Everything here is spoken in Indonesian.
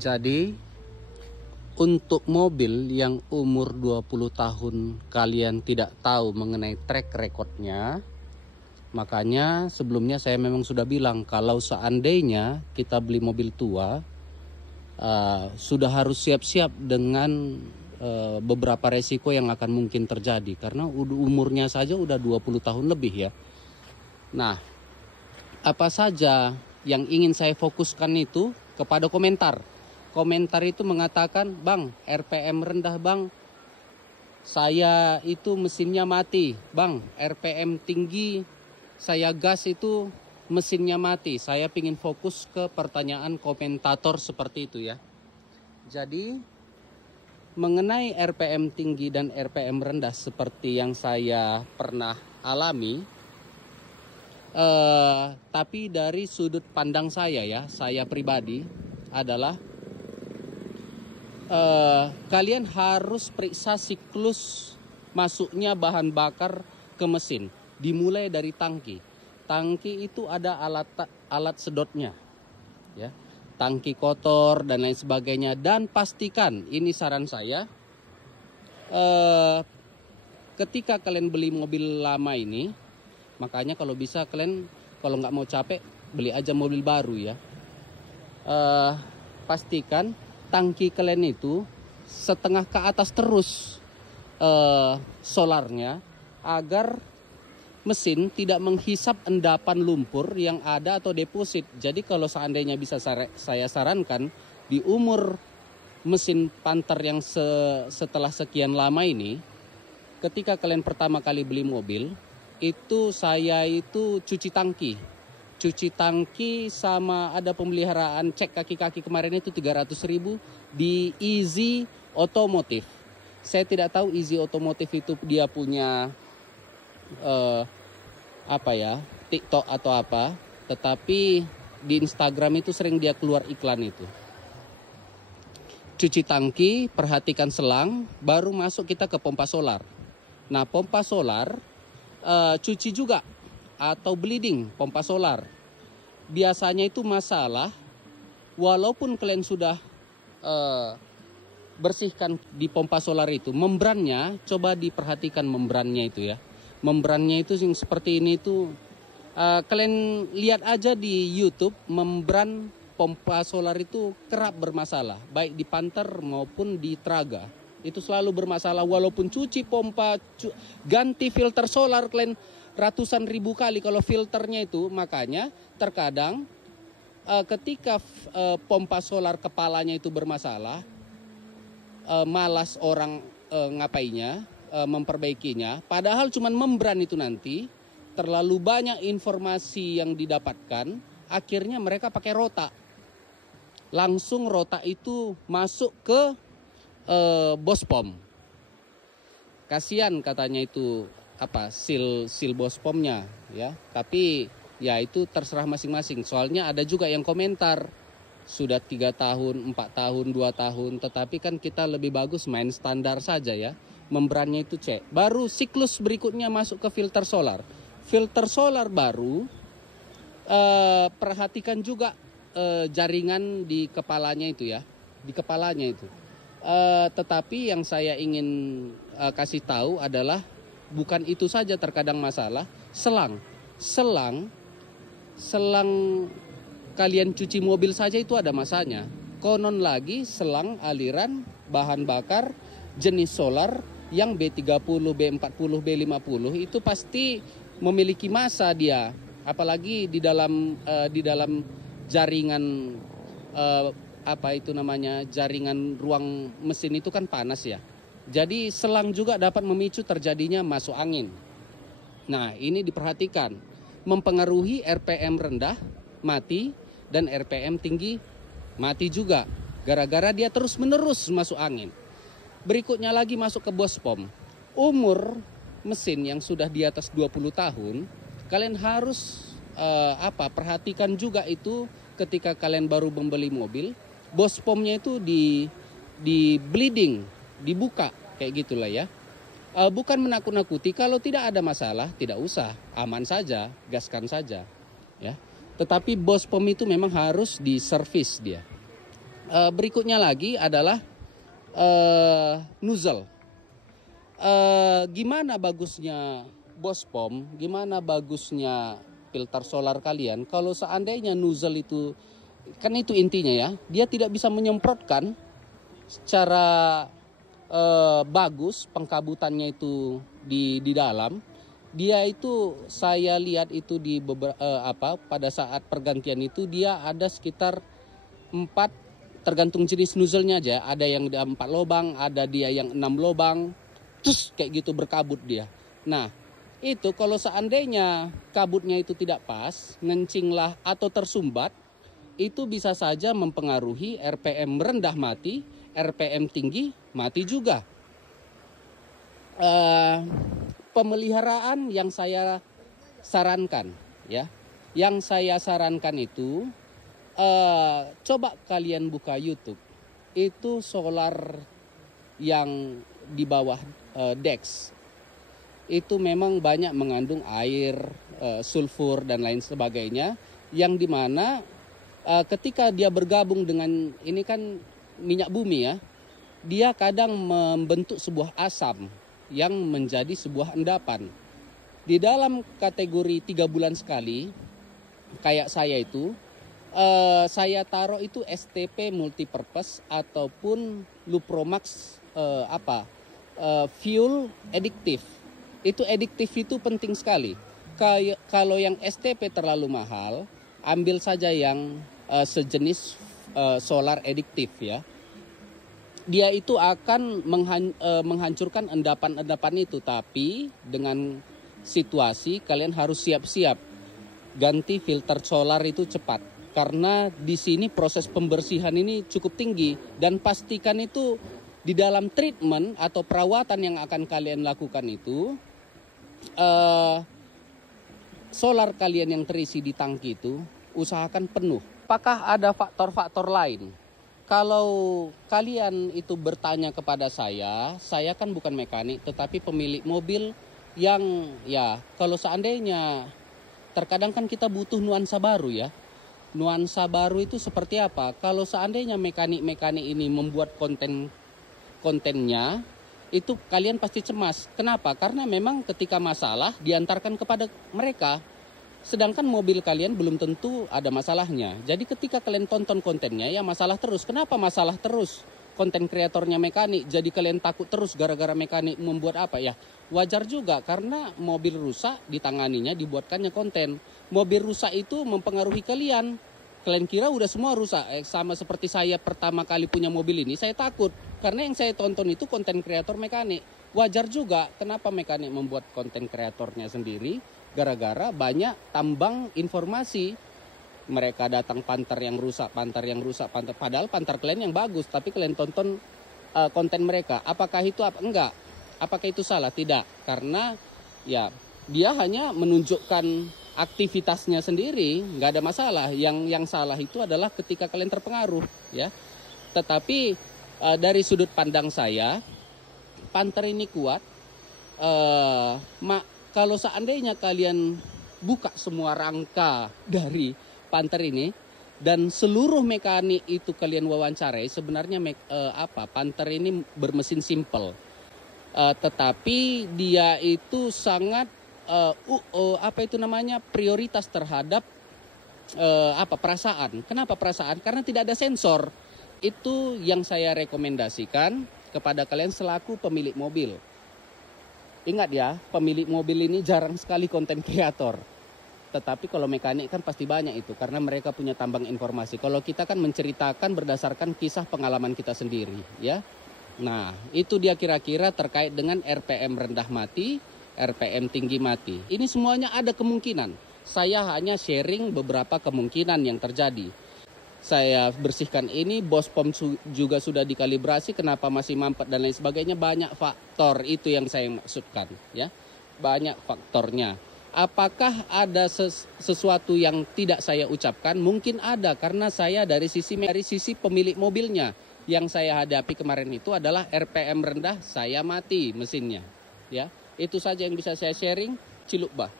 Jadi untuk mobil yang umur 20 tahun kalian tidak tahu mengenai track recordnya, makanya sebelumnya saya memang sudah bilang kalau seandainya kita beli mobil tua, sudah harus siap-siap dengan beberapa resiko yang akan mungkin terjadi karena umurnya saja udah 20 tahun lebih ya. Nah, apa saja yang ingin saya fokuskan itu kepada komentar. Komentar itu mengatakan, "Bang, RPM rendah bang, saya itu mesinnya mati. Bang, RPM tinggi, saya gas itu mesinnya mati." Saya ingin fokus ke pertanyaan komentator seperti itu ya. Jadi mengenai RPM tinggi dan RPM rendah seperti yang saya pernah alami, tapi dari sudut pandang saya ya, saya pribadi adalah kalian harus periksa siklus masuknya bahan bakar ke mesin. Dimulai dari tangki. Tangki itu ada alat sedotnya, ya, tangki kotor dan lain sebagainya. Dan pastikan, ini saran saya, ketika kalian beli mobil lama ini, makanya kalau bisa kalian kalau nggak mau capek beli aja mobil baru ya. Pastikan tangki kalian itu setengah ke atas terus solarnya agar mesin tidak menghisap endapan lumpur yang ada atau deposit. Jadi kalau seandainya bisa saya sarankan di umur mesin Panther yang setelah sekian lama ini, ketika kalian pertama kali beli mobil, itu saya itu cuci tangki. Cuci tangki sama ada pemeliharaan cek kaki-kaki kemarin itu 300.000 di Easy Automotive. Saya tidak tahu Easy Automotive itu dia punya TikTok atau apa, tetapi di Instagram itu sering dia keluar iklan itu. Cuci tangki, perhatikan selang, baru masuk kita ke pompa solar. Nah, pompa solar cuci juga atau bleeding pompa solar. Biasanya itu masalah walaupun kalian sudah bersihkan di pompa solar itu, membrannya coba diperhatikan membrannya itu ya. Membrannya itu yang seperti ini itu kalian lihat aja di YouTube, membran pompa solar itu kerap bermasalah, baik di Panther maupun di Traga. Itu selalu bermasalah walaupun cuci pompa, ganti filter solar kalian ratusan ribu kali kalau filternya itu. Makanya terkadang ketika pompa solar kepalanya itu bermasalah, malas orang memperbaikinya. Padahal cuman membran itu nanti terlalu banyak informasi yang didapatkan, akhirnya mereka pakai rota. Langsung rota itu masuk ke bospom. Kasihan katanya itu seal bospomnya ya. Tapi ya itu terserah masing-masing. Soalnya ada juga yang komentar sudah 3 tahun, 4 tahun, 2 tahun, tetapi kan kita lebih bagus main standar saja ya. Membrannya itu cek. Baru siklus berikutnya masuk ke filter solar. Filter solar baru perhatikan juga jaringan di kepalanya itu ya. Di kepalanya itu. Tetapi yang saya ingin kasih tahu adalah bukan itu saja terkadang masalah. Selang kalian cuci mobil saja itu ada masanya. Konon lagi selang aliran bahan bakar jenis solar yang B30, B40, B50 itu pasti memiliki masa dia. Apalagi di dalam jaringan jaringan ruang mesin itu kan panas ya. Jadi selang juga dapat memicu terjadinya masuk angin. Nah, ini diperhatikan. Mempengaruhi RPM rendah mati dan RPM tinggi mati juga. Gara-gara dia terus-menerus masuk angin. Berikutnya lagi masuk ke bospom. Umur mesin yang sudah di atas 20 tahun, kalian harus perhatikan juga itu ketika kalian baru membeli mobil. Bospomnya itu di bleeding, dibuka kayak gitulah ya. Bukan menakut-nakuti, kalau tidak ada masalah tidak usah, aman saja, gaskan saja ya. Tetapi bospom itu memang harus diservis dia. Berikutnya lagi adalah nozzle. Gimana bagusnya Bospom, gimana bagusnya filter solar kalian kalau seandainya nozzle itu, kan itu intinya ya, dia tidak bisa menyemprotkan secara bagus pengkabutannya itu di dalam. Dia itu saya lihat itu di pada saat pergantian itu dia ada sekitar 4, tergantung jenis nozzle-nya aja. Ada yang 4 lubang, ada dia yang 6 lubang. Terus kayak gitu berkabut dia. Nah, itu kalau seandainya kabutnya itu tidak pas, ngencinglah atau tersumbat, itu bisa saja mempengaruhi RPM rendah mati, RPM tinggi mati juga. Pemeliharaan yang saya sarankan ya, yang saya sarankan itu coba kalian buka YouTube, itu solar yang di bawah Dex itu memang banyak mengandung air, sulfur dan lain sebagainya, yang dimana ketika dia bergabung dengan ini kan minyak bumi ya, dia kadang membentuk sebuah asam yang menjadi sebuah endapan. Di dalam kategori 3 bulan sekali, kayak saya itu, saya taruh itu STP multipurpose ataupun Lupromax fuel addictive. Itu addictive itu penting sekali. Kalau yang STP terlalu mahal, ambil saja yang sejenis solar addictive ya. Dia itu akan menghancurkan endapan-endapan itu, tapi dengan situasi kalian harus siap-siap ganti filter solar itu cepat, karena di sini proses pembersihan ini cukup tinggi, dan pastikan itu di dalam treatment atau perawatan yang akan kalian lakukan itu solar kalian yang terisi di tangki itu usahakan penuh. Apakah ada faktor-faktor lain? Kalau kalian itu bertanya kepada saya kan bukan mekanik tetapi pemilik mobil yang ya, kalau seandainya terkadang kan kita butuh nuansa baru ya. Nuansa baru itu seperti apa? Kalau seandainya mekanik-mekanik ini membuat kontennya, itu kalian pasti cemas. Kenapa? Karena memang ketika masalah diantarkan kepada mereka. Sedangkan mobil kalian belum tentu ada masalahnya. Jadi ketika kalian tonton kontennya ya masalah terus. Kenapa masalah terus? Konten kreatornya mekanik, jadi kalian takut terus gara-gara mekanik membuat apa ya? Wajar juga, karena mobil rusak ditanganinya, dibuatkannya konten. Mobil rusak itu mempengaruhi kalian. Kalian kira udah semua rusak, sama seperti saya pertama kali punya mobil ini, saya takut. Karena yang saya tonton itu konten kreator mekanik. Wajar juga kenapa mekanik membuat konten kreatornya sendiri, gara-gara banyak tambang informasi. Mereka datang pantar yang rusak, padahal pantar kalian yang bagus, tapi kalian tonton konten mereka. Apakah itu enggak? Apakah itu salah? Tidak, karena ya dia hanya menunjukkan aktivitasnya sendiri, nggak ada masalah. Yang salah itu adalah ketika kalian terpengaruh, ya. Tetapi dari sudut pandang saya, pantar ini kuat. Kalau seandainya kalian buka semua rangka dari pantar ini dan seluruh mekanik itu kalian wawancarai, sebenarnya pantar ini bermesin simple, tetapi dia itu sangat prioritas terhadap perasaan. Kenapa perasaan? Karena tidak ada sensor. Itu yang saya rekomendasikan kepada kalian selaku pemilik mobil. Ingat ya, pemilik mobil ini jarang sekali konten kreator. Tetapi kalau mekanik kan pasti banyak itu, karena mereka punya tambang informasi. Kalau kita kan menceritakan berdasarkan kisah pengalaman kita sendiri, ya. Nah, itu dia kira-kira terkait dengan RPM rendah mati, RPM tinggi mati. Ini semuanya ada kemungkinan. Saya hanya sharing beberapa kemungkinan yang terjadi. Saya bersihkan ini, Bospom juga sudah dikalibrasi, kenapa masih mampet dan lain sebagainya. Banyak faktor, itu yang saya maksudkan, ya. Banyak faktornya. Apakah ada sesuatu yang tidak saya ucapkan? Mungkin ada, karena saya dari sisi pemilik mobilnya. Yang saya hadapi kemarin itu adalah RPM rendah, saya mati mesinnya. Ya, itu saja yang bisa saya sharing. Ciluk bah.